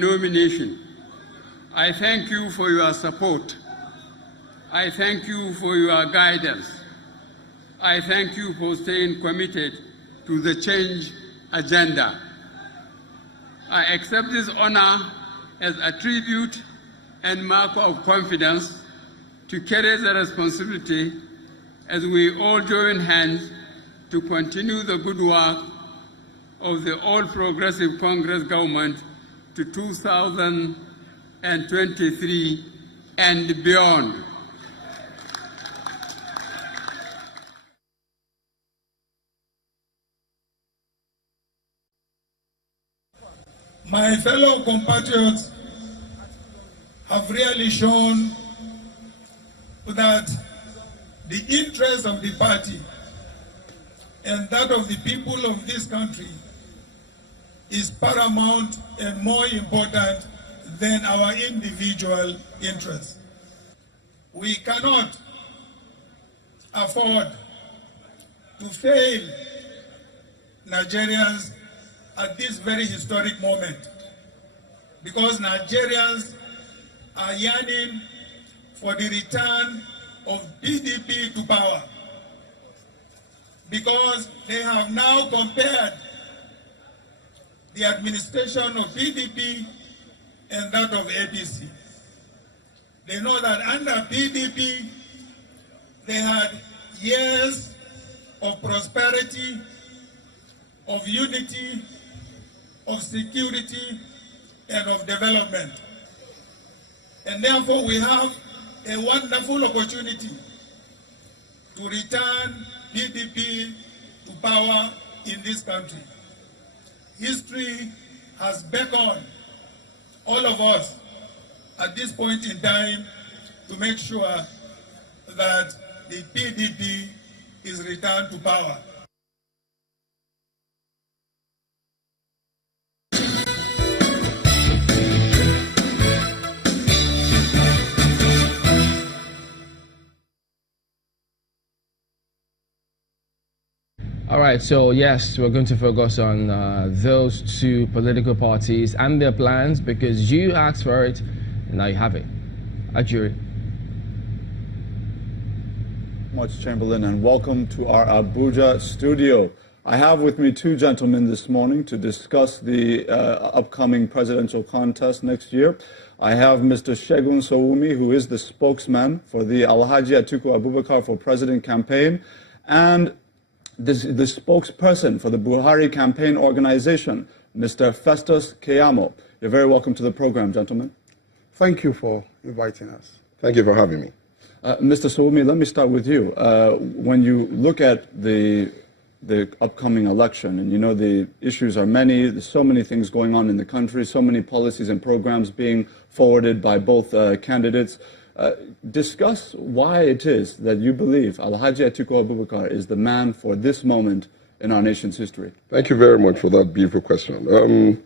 nomination. I thank you for your support. I thank you for your guidance. I thank you for staying committed to the change agenda. I accept this honor as a tribute and mark of confidence to carry the responsibility as we all join hands to continue the good work of the All Progressive Congress government to 2023 and beyond. My fellow compatriots have really shown that the interest of the party and that of the people of this country is paramount and more important than our individual interests. We cannot afford to fail Nigerians at this very historic moment, because Nigerians are yearning for the return of PDP to power, because they have now compared the administration of PDP and that of APC. They know that under PDP, they had years of prosperity, of unity, of security, and of development. And therefore, we have a wonderful opportunity to return PDP to power in this country. History has beckoned all of us at this point in time to make sure that the PDP is returned to power. All right, so yes, we're going to focus on those two political parties and their plans, because you asked for it, and now you have it. Ajuri. Much, Chamberlain, and welcome to our Abuja studio. I have with me two gentlemen this morning to discuss the upcoming presidential contest next year. I have Mr. Segun Sowunmi, who is the spokesman for the Alhaji Atiku Abubakar for President campaign, and the spokesperson for the Buhari campaign organization, Mr. Festus Keyamo. You're very welcome to the program, gentlemen. Thank you for inviting us. Thank you for having me. Mr. Sowunmi, let me start with you. When you look at the upcoming election, and you know the issues are many, there's so many things going on in the country, so many policies and programs being forwarded by both candidates. Discuss why it is that you believe Alhaji Atiku Abubakar is the man for this moment in our nation's history. Thank you very much for that beautiful question.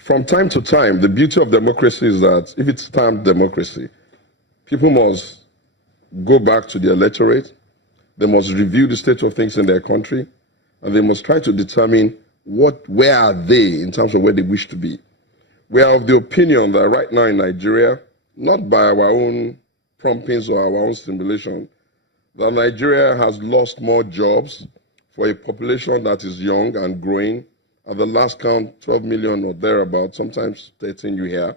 From time to time, the beauty of democracy is that if it's stamped democracy, people must go back to the electorate, they must review the state of things in their country, and they must try to determine where are they in terms of where they wish to be. We are of the opinion that right now in Nigeria, not by our own promptings or our own stimulation, that Nigeria has lost more jobs for a population that is young and growing. At the last count, 12 million or thereabouts, sometimes 13 you hear.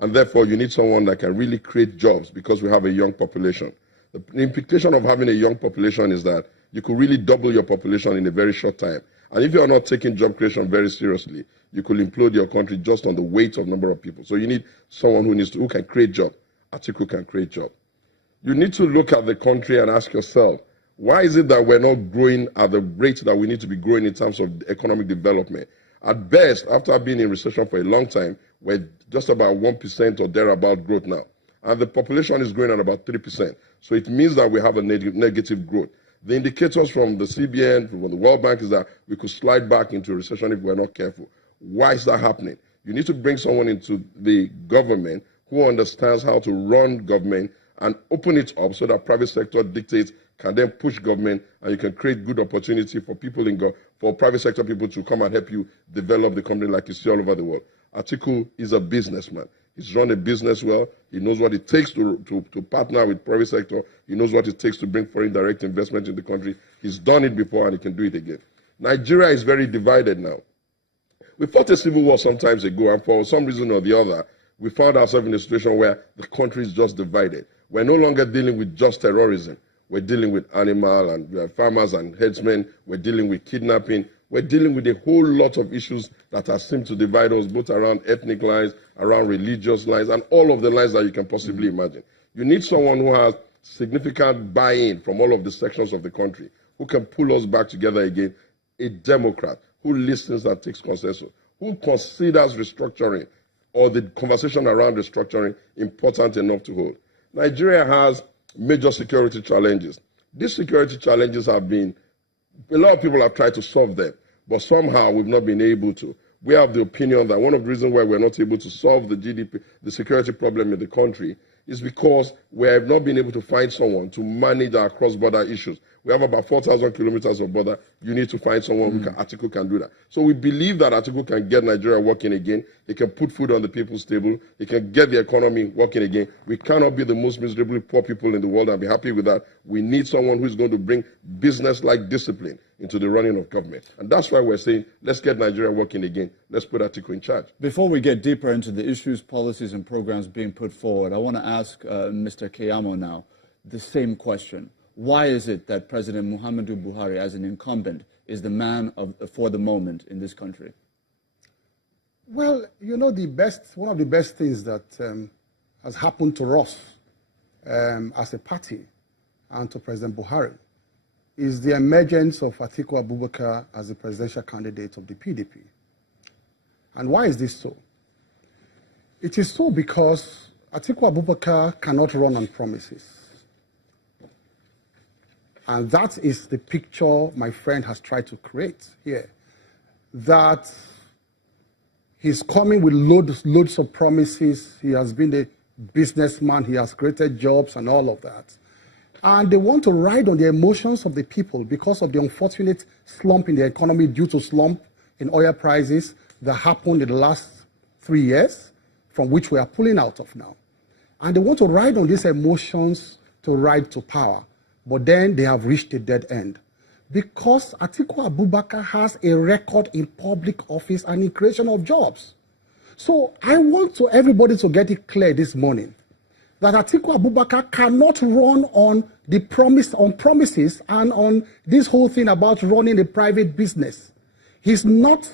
And therefore, you need someone that can really create jobs because we have a young population. The implication of having a young population is that you could really double your population in a very short time. And if you are not taking job creation very seriously, you could implode your country just on the weight of number of people. So you need someone who can create jobs. Atiku can create jobs. You need to look at the country and ask yourself, why is it that we're not growing at the rate that we need to be growing in terms of economic development? At best, after being in recession for a long time, we're just about 1% or thereabout growth now. And the population is growing at about 3%. So it means that we have a negative growth. The indicators from the CBN, from the World Bank, is that we could slide back into a recession if we're not careful. Why is that happening? You need to bring someone into the government who understands how to run government and open it up so that private sector dictates can then push government, and you can create good opportunity for people for private sector people to come and help you develop the company like you see all over the world. Atiku is a businessman. He's run a business well. He knows what it takes to partner with private sector. He knows what it takes to bring foreign direct investment in the country. He's done it before and he can do it again. Nigeria is very divided now. We fought a civil war some time ago, and for some reason or the other, we found ourselves in a situation where the country is just divided. We're no longer dealing with just terrorism. We're dealing with animal and farmers and herdsmen. We're dealing with kidnapping. We're dealing with a whole lot of issues that have seemed to divide us, both around ethnic lines, around religious lines, and all of the lines that you can possibly imagine. You need someone who has significant buy-in from all of the sections of the country, who can pull us back together again, a Democrat who listens and takes consensus, who considers restructuring or the conversation around restructuring important enough to hold. Nigeria has major security challenges. These security challenges have been, a lot of people have tried to solve them, but somehow we've not been able to. We have the opinion that one of the reasons why we're not able to solve the GDP, the security problem in the country, is because we have not been able to find someone to manage our cross-border issues. We have about 4,000 kilometers of border. You need to find someone who can, Atiku can do that. So we believe that Atiku can get Nigeria working again. He can put food on the people's table. He can get the economy working again. We cannot be the most miserably poor people in the world and be happy with that. We need someone who's going to bring business-like discipline into the running of government. And that's why we're saying, let's get Nigeria working again. Let's put Atiku in charge. Before we get deeper into the issues, policies, and programs being put forward, I want to ask Mr. Keyamo now the same question. Why is it that President Muhammadu Buhari, as an incumbent, is the man for the moment in this country? Well, you know, one of the best things that has happened to us as a party and to President Buhari is the emergence of Atiku Abubakar as the presidential candidate of the PDP. And why is this so? It is so because Atiku Abubakar cannot run on promises. And that is the picture my friend has tried to create here. That he's coming with loads of promises. He has been a businessman. He has created jobs and all of that. And they want to ride on the emotions of the people because of the unfortunate slump in the economy due to slump in oil prices that happened in the last 3 years, from which we are pulling out of now. And they want to ride on these emotions to ride to power. But then they have reached a dead end. Because Atiku Abubakar has a record in public office and in creation of jobs. So I want everybody to get it clear this morning that Atiku Abubakar cannot run on promises and on this whole thing about running a private business. He's not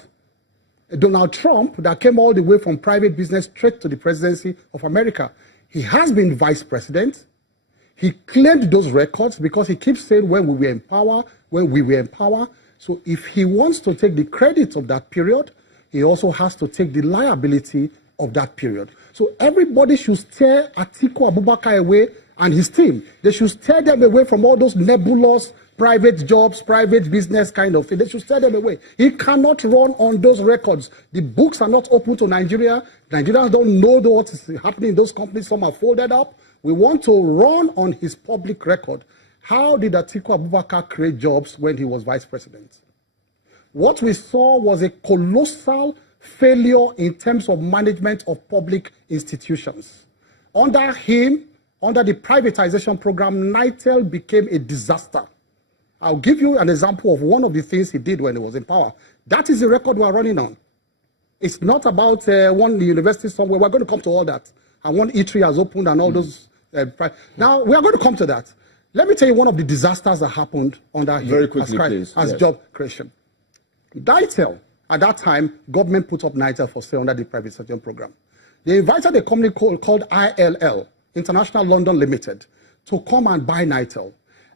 Donald Trump that came all the way from private business straight to the presidency of America. He has been vice president. He claimed those records because he keeps saying when we were in power, So if he wants to take the credit of that period, he also has to take the liability of that period. So everybody should steer Atiku Abubakar away and his team. They should steer them away from all those nebulous private jobs, private business kind of thing. They should steer them away. He cannot run on those records. The books are not open to Nigeria. Nigerians don't know what is happening in those companies. Some are folded up. We want to run on his public record. How did Atiku Abubakar create jobs when he was vice president? What we saw was a colossal failure in terms of management of public institutions. Under him, under the privatization program, NITEL became a disaster. I'll give you an example of one of the things he did when he was in power. That is the record we are running on. It's not about one university somewhere. We're going to come to all that. And one eatery has opened and all those. Now, we are going to come to that. Let me tell you one of the disasters that happened under him. Very quickly, please. As job creation. NITEL, at that time, government put up NITEL for sale under the privatization program. They invited a company called ILL, International London Limited, to come and buy NITEL.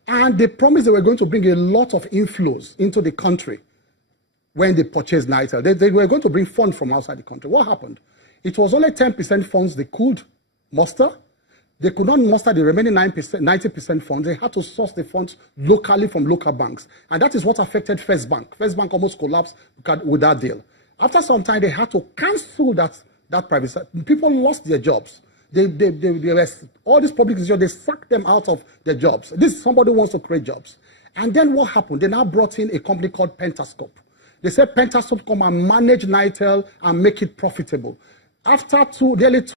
And they promised they were going to bring a lot of inflows into the country when they purchased NITEL. They were going to bring funds from outside the country. What happened? It was only 10% funds they could muster. They could not muster the remaining 90% funds. They had to source the funds locally from local banks. And that is what affected First Bank. First Bank almost collapsed with that deal. After some time, they had to cancel that private. People lost their jobs. They were, all these public institutions, they sacked them out of their jobs. This is somebody who wants to create jobs. And then what happened? They now brought in a company called Pentascope. They said Pentasoft come and manage Nitel and make it profitable. After nearly